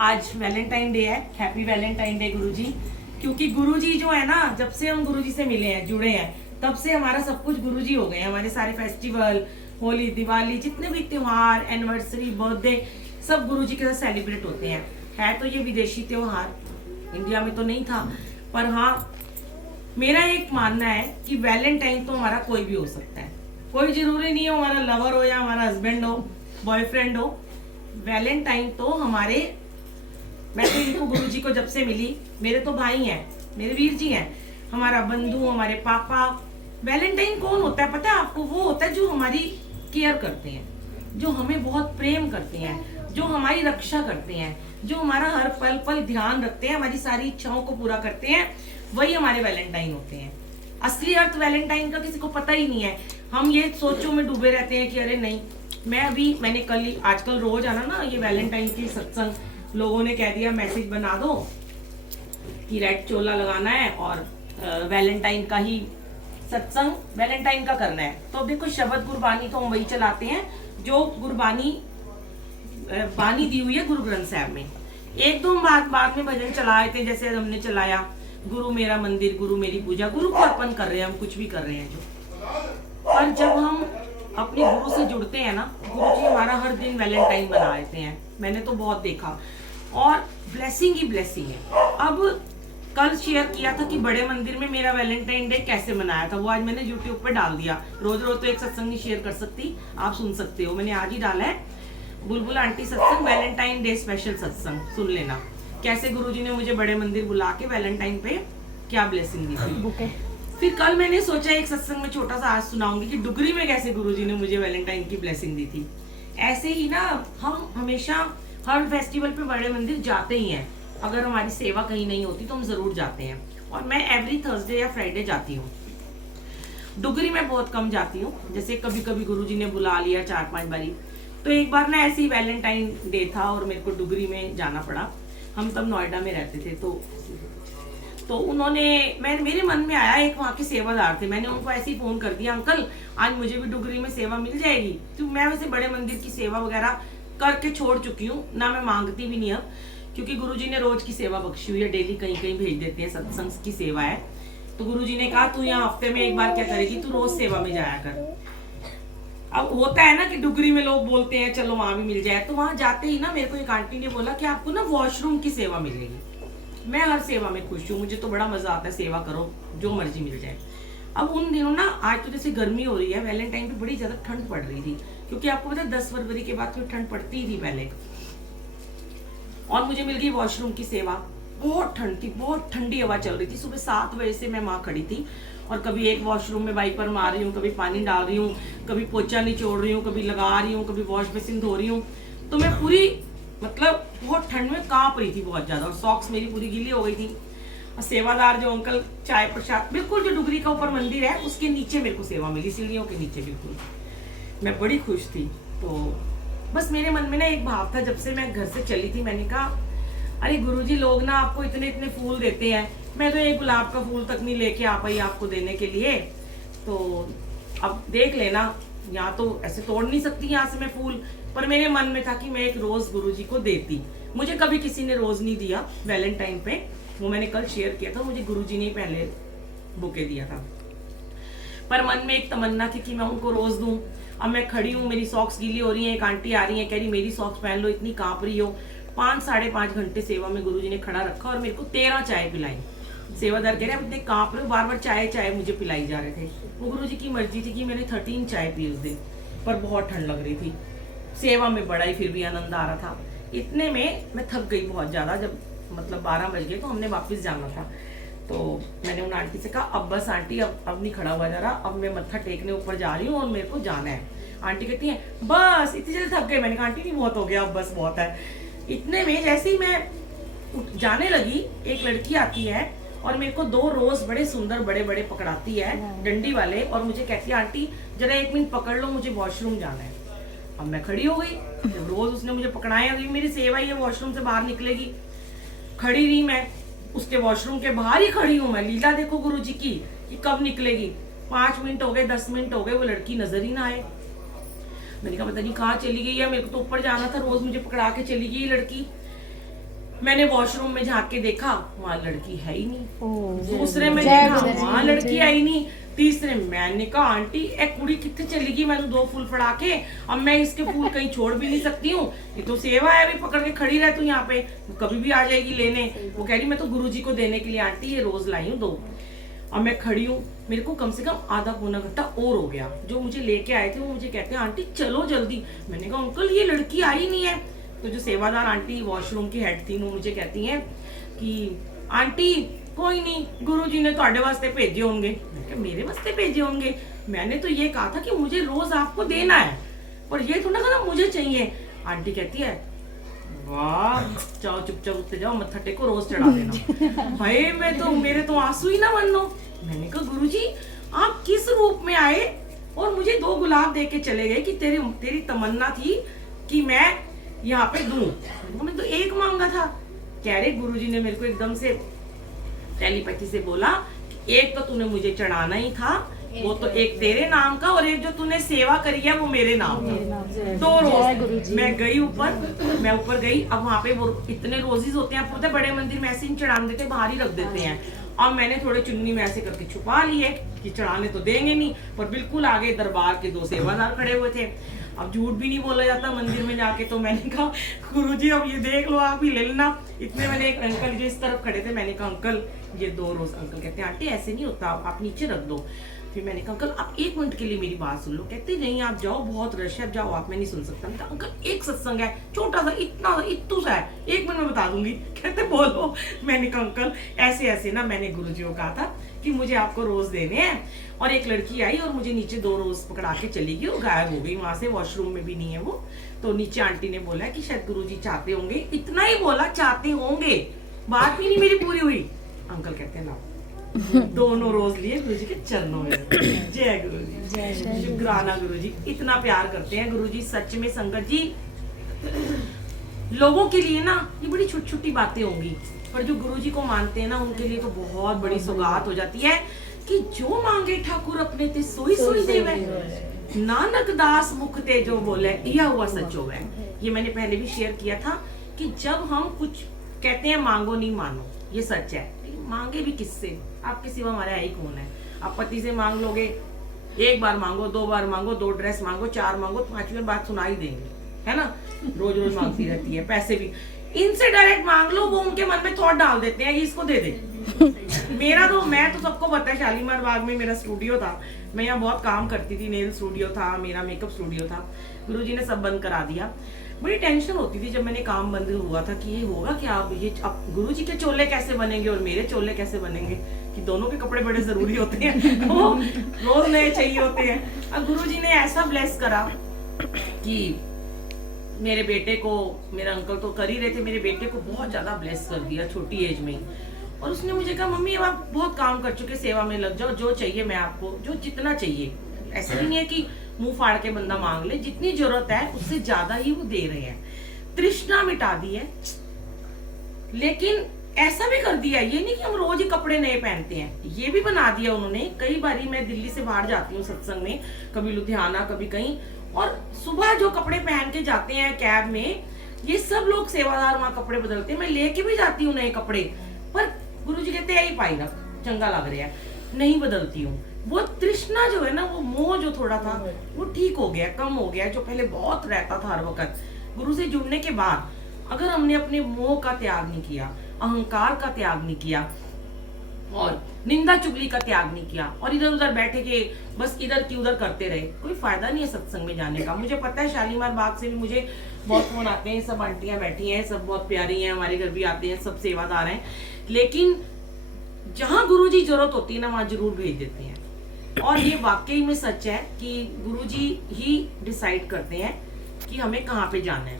आज Valentine day है। Happy Valentine day गुरुजी। क्योंकि गुरुजी जो है ना, जब से हम गुरुजी से मिले हैं, जुड़े हैं, तब से हमारा सब कुछ गुरुजी हो गए हैं। हमारे सारे फेस्टिवल, होली, दिवाली, जितने भी त्योहार, एनिवर्सरी, बर्थडे, सब गुरुजी के साथ सेलिब्रेट होते हैं। है तो ये विदेशी त्योहार, इंडिया में तो नहीं था, पर हाँ मेरा एक मानना है कि वैलेंटाइन तो हमारा कोई भी हो सकता है। कोई जरूरी नहीं हो हमारा लवर हो या हमारा हस्बैंड हो, बॉयफ्रेंड हो। वैलेंटाइन तो हमारे, मैं तो इनको गुरुजी को जब से मिली, मेरे तो भाई हैं, मेरे वीर जी हैं, हमारा बंधु, हमारे पापा। वैलेंटाइन कौन होता है पता है आपको? वो होता है जो हमारी केयर करते हैं, जो हमें बहुत प्रेम करते हैं, जो हमारी रक्षा करते हैं, जो हमारा हर पल पल ध्यान रखते हैं, हमारी सारी इच्छाओं को पूरा करते हैं। वही हमारे वैलेंटाइन होते हैं। असली अर्थ वैलेंटाइन का किसी को पता ही नहीं है। हम ये सोचों में डूबे रहते हैं कि अरे नहीं, मैंने कल ही, आजकल रोज आना ना ये वैलेंटाइन की सत्संग, लोगों ने कह दिया मैसेज बना दो कि रेड चोला लगाना है और वैलेंटाइन का ही सत्संग वैलेंटाइन का करना है। तो देखो, शब्द गुरबानी तो हम वही चलाते हैं जो गुरबानी बानी दी हुई है गुरु ग्रंथ साहब में। एक दो बाद में भजन चलाए थे, जैसे हमने चलाया गुरु मेरा मंदिर, गुरु मेरी पूजा, गुरु को अर्पण कर रहे हैं, हम कुछ भी कर रहे हैं जो। और जब हम अपने गुरु से जुड़ते हैं ना, गुरु जी हमारा हर दिन वैलेंटाइन बना देते हैं। मैंने तो बहुत देखा, और ब्लेसिंग ही ब्लेसिंग है। अब कल शेयर किया था कि बड़े मंदिर में मेरा वैलेंटाइन डे कैसे मनाया था, वो आज मैंने यूट्यूब पे डाल दिया। रोज रोज तो एक सत्संग नहीं शेयर कर सकती, आप सुन सकते हो, मैंने आज ही डाला है। बुलबुल आंटी सत्संग, वैलेंटाइन डे स्पेशल सत्संग, सुन लेना कैसे गुरुजी ने मुझे बड़े मंदिर बुला के वैलेंटाइन पे क्या ब्लेसिंग दी थी। फिर कल मैंने सोचा एक सत्संग में छोटा सा आज सुनाऊंगी कि डुगरी में कैसे गुरुजी ने मुझे वैलेंटाइन की ब्लेसिंग दी थी। ऐसे ही ना, हम हमेशा हर फेस्टिवल पे बड़े मंदिर जाते ही हैं। अगर हमारी सेवा कहीं नहीं होती तो हम जरूर जाते हैं, और मैं एवरी थर्सडे या फ्राइडे जाती हूँ। डुगरी में बहुत कम जाती हूँ, जैसे कभी कभी गुरुजी ने बुला लिया 4-5 बारी। तो एक बार ना ऐसे ही वैलेंटाइन डे था और मेरे को डुगरी में जाना पड़ा। हम तब नोएडा में रहते थे, तो उन्होंने, मेरे मन में आया, एक वहाँ के सेवादार थे, मैंने उनको ऐसे ही फोन कर दिया, अंकल आज मुझे भी डुगरी में सेवा मिल जाएगी। तो मैं वैसे बड़े मंदिर की सेवा वगैरह करके छोड़ चुकी हूँ ना, मैं मांगती भी नहीं अब, क्योंकि गुरुजी ने रोज की सेवा बख्शी हुई है, डेली कहीं कहीं भेज देते हैं, सत्संग की सेवा है। तो गुरुजी ने कहा तू यहाँ हफ्ते में एक बार क्या करेगी, तू रोज सेवा में जाया कर। अब होता है ना कि डुगरी में लोग बोलते हैं चलो वहां भी मिल जाए, तो वहां जाते ही ना मेरे को एक आंटी ने बोला कि आपको ना वॉशरूम की सेवा मिलेगी। मैं हर सेवा में खुश हूँ, मुझे तो बड़ा मजा आता है, सेवा करो जो मर्जी मिल जाए। अब उन दिनों ना, आज तो जैसे गर्मी हो रही है, वैलेंटाइन पे बड़ी ज्यादा ठंड पड़ रही थी, क्योंकि आपको पता है 10 फरवरी के बाद फिर ठंड पड़ती ही थी पहले। और मुझे मिल गई वॉशरूम की सेवा। बहुत ठंड थी, बहुत ठंडी हवा चल रही थी। सुबह 7 बजे से मैं वहां खड़ी थी, और कभी एक वॉशरूम में वाइपर मार रही हूँ, कभी पानी डाल रही हूँ, कभी पोछा निचोड़ रही हूँ, कभी लगा रही हूँ, कभी वॉश बेसिन धो रही हूँ। तो मैं पूरी, मतलब बहुत ठंड में कांप रही थी बहुत ज्यादा, और सॉक्स मेरी पूरी गीली हो गई थी। और सेवादार जो अंकल, चाय प्रसाद, बिल्कुल जो डुगरी का ऊपर मंदिर है उसके नीचे मेरे को सेवा मिली, सीढ़ियों के नीचे बिल्कुल। मैं बड़ी खुश थी। तो बस मेरे मन में ना एक भाव था, जब से मैं घर से चली थी, मैंने कहा अरे गुरुजी, लोग ना आपको इतने इतने फूल देते हैं, मैं तो एक गुलाब का फूल तक नहीं लेके आ पाई आपको देने के लिए। तो अब देख लेना, यहाँ तो ऐसे तोड़ नहीं सकती यहाँ से मैं फूल, पर मेरे मन में था कि मैं एक रोज गुरुजी को देती। मुझे कभी किसी ने रोज नहीं दिया वैलेंटाइन पे, वो मैंने कल शेयर किया था, मुझे गुरुजी ने पहले बुके दिया था। पर मन में एक तमन्ना थी कि मैं उनको रोज दूं। अब मैं खड़ी हूँ, मेरी सॉक्स गीली हो रही है, एक आंटी आ रही है, कह रही मेरी सॉक्स पहन लो, इतनी कांप रही हो। 5-5.5 घंटे सेवा में गुरुजी ने खड़ा रखा और मेरे को 13 चाय पिलाई। सेवादार कह रहे हैं इतने कांप रहे हो, बार बार चाय मुझे पिलाई जा रहे थे। वो गुरुजी की मर्जी थी कि मैंने 13 चाय पी उस दिन, पर बहुत ठंड लग रही थी। सेवा में बड़ा ही फिर भी आनंद आ रहा था। इतने में मैं थक गई बहुत ज्यादा, जब मतलब 12 बज गए तो हमने वापस जाना था। तो मैंने उन आंटी से कहा अब बस आंटी, अब नहीं खड़ा हुआ जा रहा, अब मैं मत्था टेकने ऊपर जा रही हूँ और मेरे को जाना है। आंटी कहती है बस इतनी जल्दी थक गए। मैंने कहा आंटी नहीं, बहुत हो गया, अब बस बहुत है। इतने में जैसे ही मैं जाने लगी, एक लड़की आती है और मेरे को 2 रोज बड़े सुंदर बड़े बड़े पकड़ाती है, डंडी वाले, और मुझे कहती है आंटी जरा 1 मिनट पकड़ लो, मुझे वॉशरूम जाना है। अब मैं खड़ी हो गई, जब रोज उसने मुझे पकड़ाया, मेरी सेवा ही है, वॉशरूम से बाहर निकलेगी। खड़ी रही मैं, उसके वॉशरूम के बाहर ही खड़ी हूँ मैं। लीला देखो गुरुजी की कि कब निकलेगी। 5 मिनट हो गए, 10 मिनट हो गए, वो लड़की नजर ही ना आए। मैंने कहा पता नहीं कहाँ चली गई है, मेरे को तो ऊपर जाना था, रोज मुझे पकड़ा के चली गई लड़की। मैंने वॉशरूम में झांक के देखा, वहां लड़की है ही नहीं। ओ, दूसरे में जय देखा, गुरु जी। वहां लड़की आई नहीं। तीसरे मैंने कहा आंटी एक कुड़ी कितने चली गई, मैंने 2 फूल फड़ा के, अब मैं इसके फूल कहीं छोड़ भी नहीं सकती हूँ, ये तो सेवा है, अभी पकड़ के खड़ी रह तू यहाँ पे, कभी भी आ जाएगी लेने। वो कह रही मैं तो गुरुजी को देने के लिए आंटी ये रोज लाई हूँ 2। अब मैं खड़ी हूँ, मेरे को कम से कम आधा पौना घंटा और हो गया। जो मुझे लेके आए थे वो मुझे कहते हैं आंटी चलो जल्दी। मैंने कहा अंकल ये लड़की आई नहीं है। तो जो सेवादार आंटी वॉशरूम की हेड थी वो मुझे कहती हैं कि आंटी कोई नहीं, गुरुजी ने ਤੁਹਾਡੇ वास्ते भेजे होंगे। मैं कहा मेरे वास्ते भेजे होंगे, मैंने तो ये कहा था कि मुझे रोज आपको देना है, पर ये थोड़ा ना मुझे चाहिए। आंटी कहती है वाह जाओ चुपचाप उठते जाओ, मत्था टेको, रोज चढ़ा देना। हाय मैं तो, मेरे तो आंसू ही ना बनो। मैंने कहा गुरुजी आप किस रूप में आए और मुझे 2 गुलाब दे के चले गए कि तेरी तमन्ना थी कि मैं यहाँ पे दूं। मैंने तो 1 मांगा था। कह रहे गुरुजी ने मेरे को एकदम से टेलीपैथी से बोला कि एक तो तूने मुझे चढ़ाना ही था, वो तो एक तेरे नाम का, और एक जो तूने सेवा करी है वो मेरे नाम का। 2 रोज मैं गई ऊपर गई। अब वहां पे वो इतने रोजेस होते हैं, पूरे बड़े मंदिर में ऐसे ही चढ़ाने देते, बाहर ही रख देते हैं। अब मैंने थोड़े चुन्नी में ऐसे करके छुपा लिए कि चढ़ाने तो देंगे नहीं, पर बिल्कुल आगे दरबार के 2 सेवादार खड़े हुए थे। अब झूठ भी नहीं बोला जाता मंदिर में जाके, तो मैंने कहा गुरुजी अब ये देख लो आप ही ले लेना। इतने मैंने एक अंकल जो इस तरफ खड़े थे, मैंने कहा अंकल ये 2 रोज। अंकल कहते हैं आंटी ऐसे नहीं होता, आप नीचे रख दो। फिर मैंने कहा अंकल आप 1 मिनट के लिए मेरी बात सुन लो। कहते नहीं आप जाओ, बहुत रश है, जाओ आप, मैं नहीं सुन सकता। मैं अंकल एक सत्संग है, छोटा सा, इतना सा है, 1 मिनट में बता दूंगी। कहते बोलो। मैंने कहा अंकल ऐसे ऐसे ना मैंने गुरुजी को कहा था कि मुझे आपको रोज देने हैं, और एक लड़की आई और मुझे नीचे 2 रोज पकड़ा के चली गई, वो गायब हो गई वहां से, वॉशरूम में भी नहीं है वो। तो नीचे आंटी ने बोला कि शायद गुरुजी चाहते होंगे, इतना ही बोला चाहते होंगे, बात भी नहीं मेरी पूरी हुई। अंकल कहते हैं ना 2 रोज लिए गुरुजी के चरणों में। जय गुरुजी, शुक्राना गुरुजी, इतना प्यार करते हैं गुरुजी सच में। संगत जी लोगों के लिए ना ये बड़ी छोटी छोटी बातें होंगी, पर जो गुरुजी को मानते हैं ना उनके लिए तो बहुत बड़ी सौगात हो जाती है कि जो मांगे ठाकुर अपने ते सोई सोई देवे, नानक दास मुख ते जो बोले यह हुआ सच होवे। ये मैंने पहले भी शेयर किया था कि जब हम कुछ कहते हैं मांगो नहीं मानो, ये सच है। मांगे भी किससे, आपके सिवा हमारे आई कौन है। आप पति से मांग लोगे, 1 बार मांगो, 2 बार मांगो, 2 ड्रेस मांगो, 4 मांगो, 5वीं बात सुना ही देंगे, है ना। रोज रोज मांगती रहती है। पैसे भी इनसे डायरेक्ट मांग लो, वो उनके मन में थॉट डाल देते हैं कि इसको दे दे। मैं तो सबको पता है, शालीमार बाग में मेरा स्टूडियो था, मैं यहाँ बहुत काम करती थी, नेल स्टूडियो था मेरा, मेकअप स्टूडियो था। गुरुजी ने सब बंद करा दिया। बड़ी टेंशन होती थी जब मैंने काम बंद हुआ था कि ये होगा क्या, अब गुरुजी के चोले कैसे बनेंगे और मेरे चोले कैसे बनेंगे, कि दोनों के कपड़े बड़े जरूरी होते हैं, वो रोज नए चाहिए होते हैं। अब गुरुजी ने ऐसा ब्लेस करा कि मेरे बेटे को, मेरा अंकल तो कर ही रहे थे, मेरे बेटे को बहुत ज्यादा ब्लेस कर दिया छोटी एज में ही। और उसने मुझे कहा मम्मी अब आप बहुत काम कर चुके, सेवा में लग जाओ, जो चाहिए मैं आपको, जो जितना चाहिए, ऐसा नहीं है कि मुंह फाड़ के बंदा मांग ले, जितनी जरूरत है उससे ज्यादा ही वो दे रहे हैं। तृष्णा मिटा दी है, लेकिन ऐसा भी कर दिया, ये नहीं कि हम रोज ही कपड़े नए पहनते हैं, ये भी बना दिया उन्होंने। कई बारी मैं दिल्ली से बाहर जाती हूँ सत्संग में, कभी लुधियाना कभी कहीं, और सुबह जो कपड़े पहन के जाते हैं कैब में, ये सब लोग सेवादार वहां कपड़े बदलते हैं, मैं लेके भी जाती हूँ नए कपड़े, पर गुरुजी कहते हैं यही पाई रख, चंगा लग रहा है, नहीं बदलती हूँ। वो तृष्णा जो है ना, वो मोह जो थोड़ा था वो ठीक हो गया, कम हो गया, जो पहले बहुत रहता था हर वक्त। गुरु से जुड़ने के बाद अगर हमने अपने मोह का त्याग नहीं किया, अहंकार का त्याग नहीं किया, और निंदा चुगली का त्याग नहीं किया, और इधर उधर बैठे के बस इधर की उधर करते रहे, कोई फायदा नहीं है सत्संग में जाने का। मुझे पता है शालीमार बाग से भी मुझे बहुत फोन आते हैं, सब आंटियां बैठी हैं, सब बहुत प्यारी हैं, हमारे घर भी आते हैं, सब सेवादार हैं, लेकिन जहां गुरुजी जरूरत होती है ना वहां जरूर भेज देते हैं। और ये वाकई में सच है कि गुरुजी ही डिसाइड करते हैं कि हमें कहाँ पे जाना है।